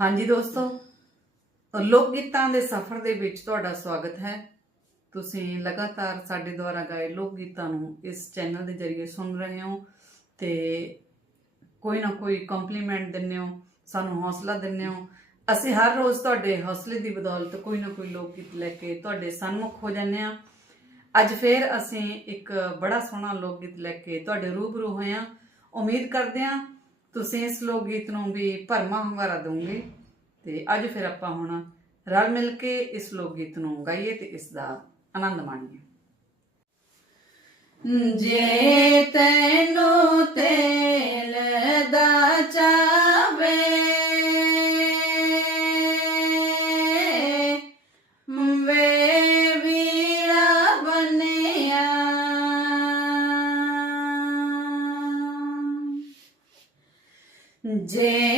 ਹਾਂਜੀ ਦੋਸਤੋ ਲੋਕ ਗੀਤਾਂ ਦੇ ਸਫ਼ਰ ਦੇ ਵਿੱਚ ਤੁਹਾਡਾ ਸਵਾਗਤ ਹੈ। ਤੁਸੀਂ ਲਗਾਤਾਰ ਸਾਡੇ ਦੁਆਰਾ ਗਾਏ ਲੋਕ ਗੀਤਾਂ ਨੂੰ ਇਸ ਚੈਨਲ ਦੇ ਜ਼ਰੀਏ ਸੁਣ ਰਹੇ ਹੋ ਤੇ ਕੋਈ ਨਾ ਕੋਈ ਕੰਪਲੀਮੈਂਟ ਦਿੰਦੇ ਹੋ, ਸਾਨੂੰ ਹੌਸਲਾ ਦਿੰਦੇ ਹੋ। ਅਸੀਂ ਹਰ ਰੋਜ਼ ਤੁਹਾਡੇ ਹੌਸਲੇ ਦੀ ਬਦੌਲਤ ਕੋਈ ਨਾ ਕੋਈ ਲੋਕ ਗੀਤ ਲੈ ਕੇ ਤੁਹਾਡੇ ਸਨਮੁਖ ਹੋ ਜਾਂਦੇ ਆ ਅੱਜ ਫੇਰ ਅਸੀਂ ਇੱਕ ਬੜਾ ਸੋਹਣਾ ਲੋਕ ਗੀਤ ਲੈ ਕੇ ਤੁਹਾਡੇ ਰੂਬਰੂ ਹੋਏ ਆ ਉਮੀਦ ਕਰਦੇ ਆ ਤੁਸੀਂ ਇਸ ਲੋਕ ਗੀਤ ਨੂੰ ਵੀ ਭਰਮਾ ਹੁੰਗਾਰਾ ਦਿਓਗੇ ਤੇ ਅੱਜ ਫਿਰ ਆਪਾਂ ਹੁਣ ਰਲ ਮਿਲ ਕੇ ਇਸ ਲੋਕ ਗੀਤ ਨੂੰ ਗਾਈਏ ਤੇ ਇਸ ਦਾ ਆਨੰਦ ਮਾਣੀਏ। ਜੇ ਤੈਨੂੰ ਤੇਲ ਦਾ ਚਾਵੇ ਜੇ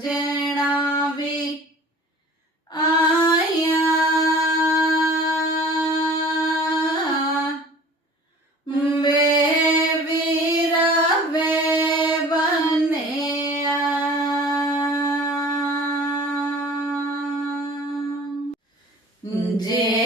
ਦੀਆਂ ਵੀ ਆਇਆ। ਵੇ ਵੀਰਾ ਵੇ ਬਣਿਆ। ਜੇ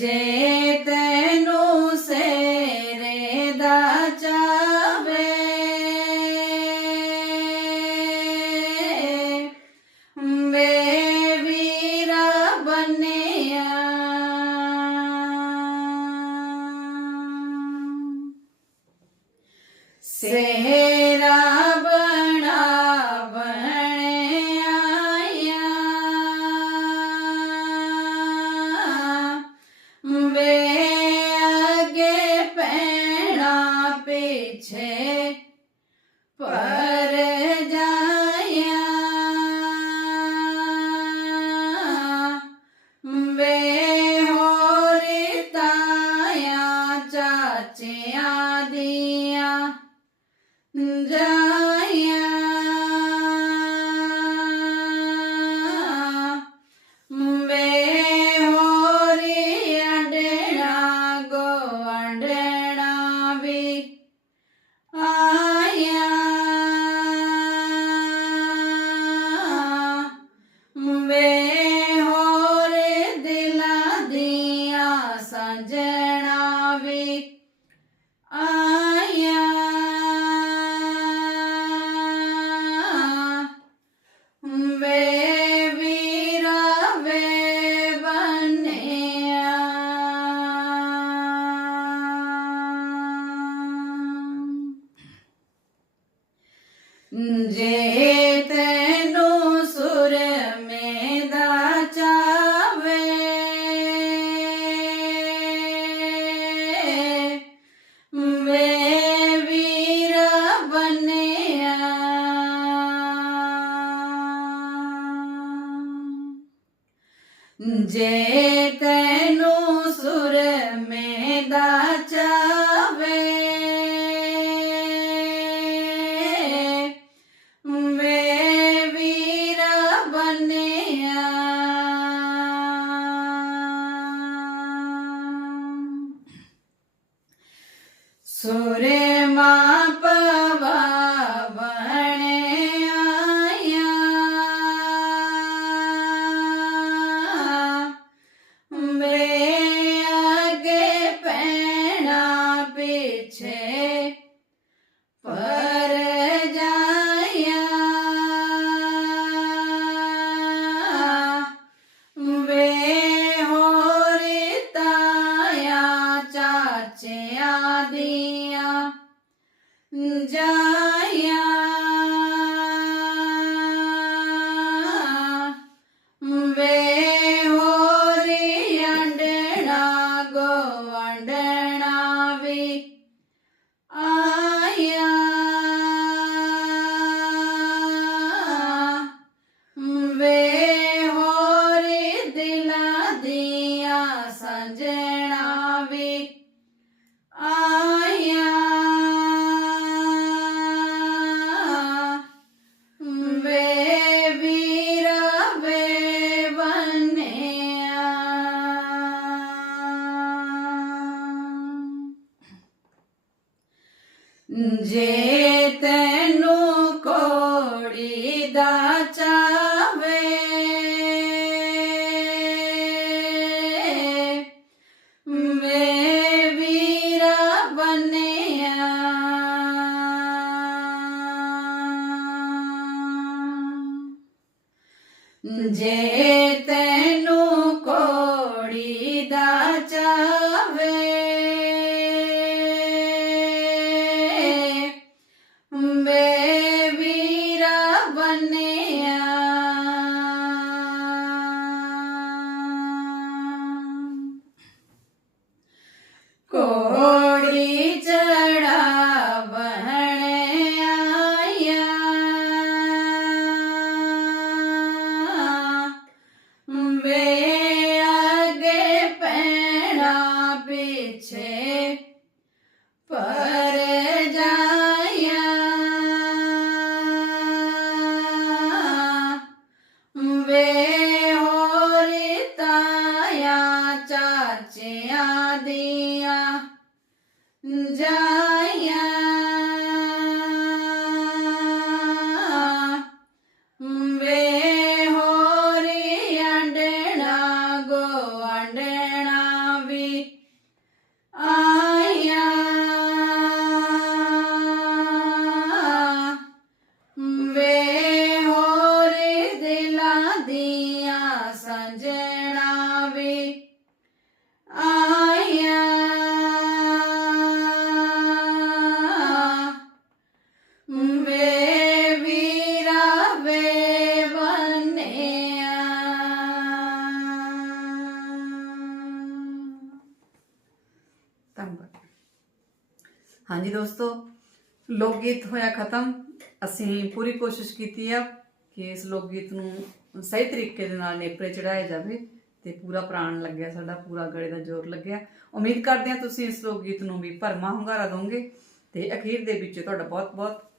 ਜੇ ਜੇ પ્રેમા પવા વણે આયા મે અગે પેણા પીછે પર ਜੇ 嗯，家。ਹਾਂਜੀ ਦੋਸਤੋ ਲੋਕ ਗੀਤ ਹੋਇਆ ਖਤਮ। ਅਸੀਂ ਪੂਰੀ ਕੋਸ਼ਿਸ਼ ਕੀਤੀ ਆ ਕਿ ਇਸ ਲੋਕ ਗੀਤ ਨੂੰ ਸਹੀ ਤਰੀਕੇ ਦੇ ਨਾਲ ਨੇਪਰੇ ਚੜਾਇਆ ਜਾਵੇ ਤੇ ਪੂਰਾ ਪ੍ਰਾਣ ਲੱਗਿਆ ਸਾਡਾ, ਪੂਰਾ ਗਲੇ ਦਾ ਜ਼ੋਰ ਲੱਗਿਆ। ਉਮੀਦ ਕਰਦੇ ਹਾਂ ਤੁਸੀਂ ਇਸ ਲੋਕ ਗੀਤ ਨੂੰ ਵੀ ਭਰਮਾ ਹੁੰਗਾਰਾ ਦੋਗੇ ਤੇ ਅਖੀਰ ਦੇ ਵਿੱਚ ਤੁਹਾਡਾ ਬਹੁਤ ਬਹੁਤ